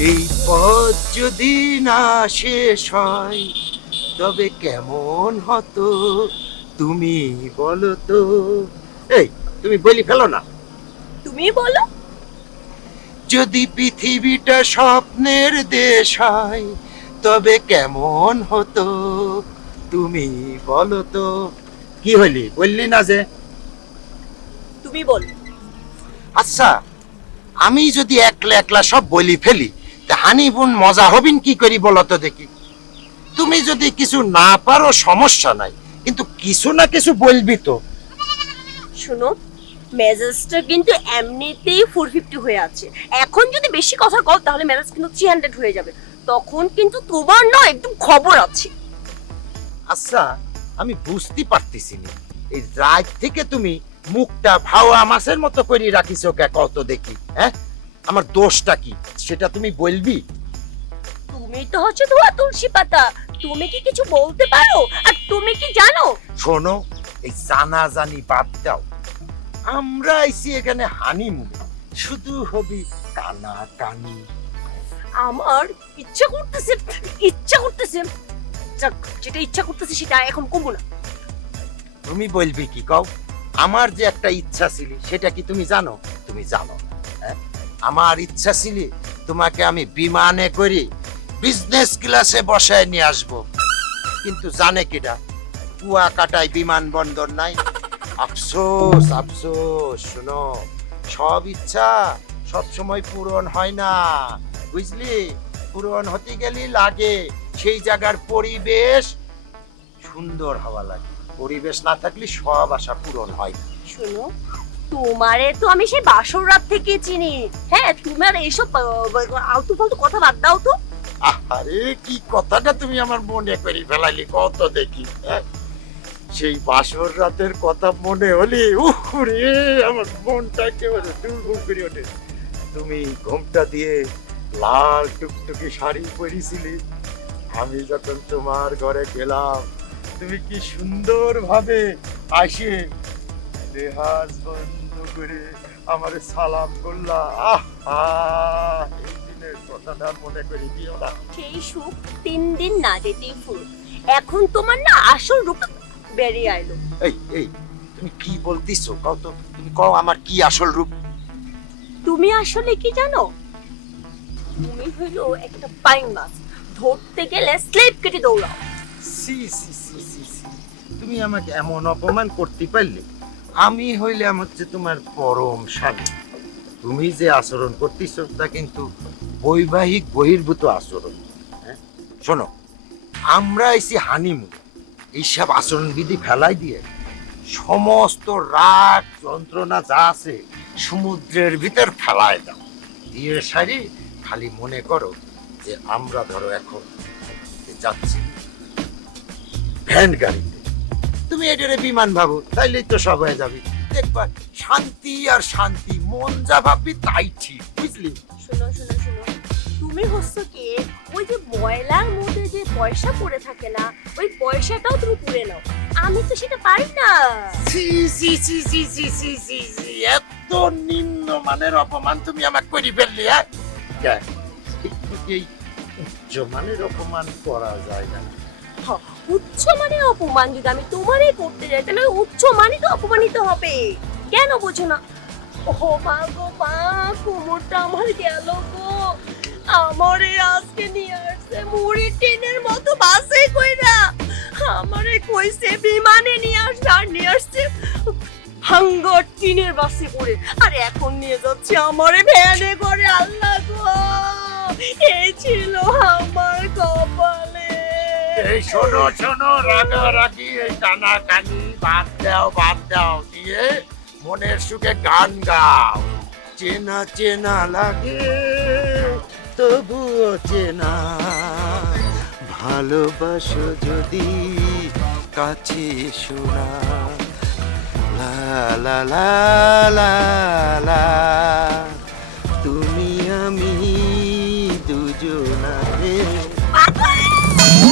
এই পথ যদি না শেষ হয় তবে কেমন হতো? তুমি বলো তো। এই তুমি বলি ফেলো না। তুমি বলো। যদি পৃথিবীটা স্বপ্নের দেশ হয় তবে কেমন হতো? তুমি বলো তো। কি হলি বললি না যে। তুমি বলো। আচ্ছা আমি যদি একলা একলা সব বলি ফেলি তা হানিমুন মজা হবিন কি করি বলো তো দেখি। তুমি যদি কিছু না পারো সমস্যা নাই। কিন্তু কিছু না কিছু বলবি তো। শোনো মেজাজটা কিন্তু এমনিতেই ফোর ফিফটি হয়ে আছে। এখন যদি বেশি কথা কও তাহলে মেজাজ কিন্তু থ্রি হান্ড্রেড হয়ে যাবে। তখন কিন্তু তোমার না একদম খবর আছে। আচ্ছা আমি বুঝতে পারতেছি না। এই রাত থেকে তুমি মুখটা ভাওয়া মাছের মতো করে রাখিস কে কত দেখি হ্যাঁ? আমার দোষটা কি? সেটা তুমি বলবি? তুমি তো হচ্ছে ধোয়া তুলসী পাতা। তুমি কি কিছু বলতে পারো? আর তুমি কি জানো? শোনো এই জানা জানি বাদ দাও। আমরা আইছি এখানে হানিমুন শুধু হবি কানা কানি আমার ইচ্ছা করতেছে ইচ্ছা করতেছে। যাক, যেটা ইচ্ছা করতেছে সেটা এখন কমবো না। তুমি বলবি কি কও? আমার যে একটা ইচ্ছা ছিল সেটা কি তুমি জানো? তুমি জানো না? আমার ইচ্ছা ছিল তোমাকে আমি বিমানে করে বিজনেস ক্লাসে বসায় নিয়ে আসব। কিন্তু জানে কিটা কুয়া কাটায় বিমানবন্দর নাই। আফসোস আফসোস, শোনো, সব ইচ্ছা সব সময় পূরণ হয় না। বুঝলি? পূরণ হতে গেলে লাগে, সেই জায়গার পরিবেশ সুন্দর হওয়া লাগে। পরিবেশ না থাকলে সব আশা পূরণ হয়। শোনো তোমারে তো আমি সেই বাসর রাত থেকে চিনি। হ্যাঁ তোমার এইসব আলতু ফালতু কথা বাদ দাও তো। আরে কি কথাটা তুমি আমার মনে করি ফেলাইলি, কত দেখি হ্যাঁ? সেই বাসর রাতের কথা মনে হলে, উহ রে, আমার মনটা একেবারে দুর্গুম করে ওঠে। তুমি ঘুমটা দিয়ে লাল টুকটুকি শাড়ি পরেছিলে। আমি যখন তোমার ঘরে গেলাম, তুমি কি সুন্দর ভাবে আসে দেহাজ বন্ধ করে আমার সালাম করলা। আহ এই দিনের কথাটা মনে করে দিও না। সেই সুখ তিন দিন না যেতেই ফুল এখন তোমার না আসল রূপ বেরিয়ে আইলো। এই এই তুমি কি বলতিছো? কও তো তুমি কও আমার কি আসল রূপ? তুমি আসলে কি জানো? তুমি হইল একটা পাইন মাছ। ধরতে গেলে স্লেপ কেটে দৌড়াও। সি সি সি সি সি। তুমি আমাকে এমন অপমান করতে পারলে? আমি হইলাম হচ্ছে তোমার পরম স্বামী তুমি যে আচরণ করতেছো, তা কিন্তু বৈবাহিক বহির্ভূত আচরণ হ্যাঁ? শোনো, আমরা এসি হানিমুন এইসব আচরণ বিধি ফেলাই দিয়ে সমস্ত রাগ যন্ত্রণা যা আছে সমুদ্রের ভিতর ফেলায় দাও। দিয়ে সারি, খালি মনে করো যে আমরা ধরো এখন যাচ্ছি। ভ্যান গাড়িতে। তুমি এটারে বিমান ভাবো তাইলেই তো সব হয়ে যাবে দেখবা শান্তি আর শান্তি মন যা ভাববি তাই ঠিক বুঝলি শোনো শোনো শোনো তুমি হচ্ছে কি ওই যে ময়লার মধ্যে যে পয়সা পড়ে থাকে না ওই পয়সাটাও তুমি তুলে নাও আমি তো সেটা পারি না সি সি সি সি সি সি সি সি এত নিম্ন মানের অপমান তুমি আমাকে করি ফেললি হ্যাঁ এই উচ্চ মানের অপমান করা যায় না উচ্চ মানে অপমান যদি আমি তোমারই করতে যাই, তাহলে উচ্চ মানে তো অপমানিত হবে। কেন বোঝো না? ও মা গো, মা, কোমরটা আমার গেল গো। আমারে আজকে নিয়ে আসছে মুড়ি টিনের মতো বাসে কইরা। আমারে কইছে বিমানে নিয়ে আসছে আর নিয়ে আসছে হাঙ্গর টিনের বাসে করে। আর এখন নিয়ে যাচ্ছে আমারে ভ্যানে করে, আল্লাহ গো। এই ছিল আমার কপালে। এই শোনো শোনো রাগারাগি এই টানা কানি বাদ দাও বাদ দাও, দিয়ে মনের সুখে গান গাও। চেনা চেনা লাগে, তবুও চেনা। ভালোবাসো যদি কাছে শোনা। লা লা লা লা লা।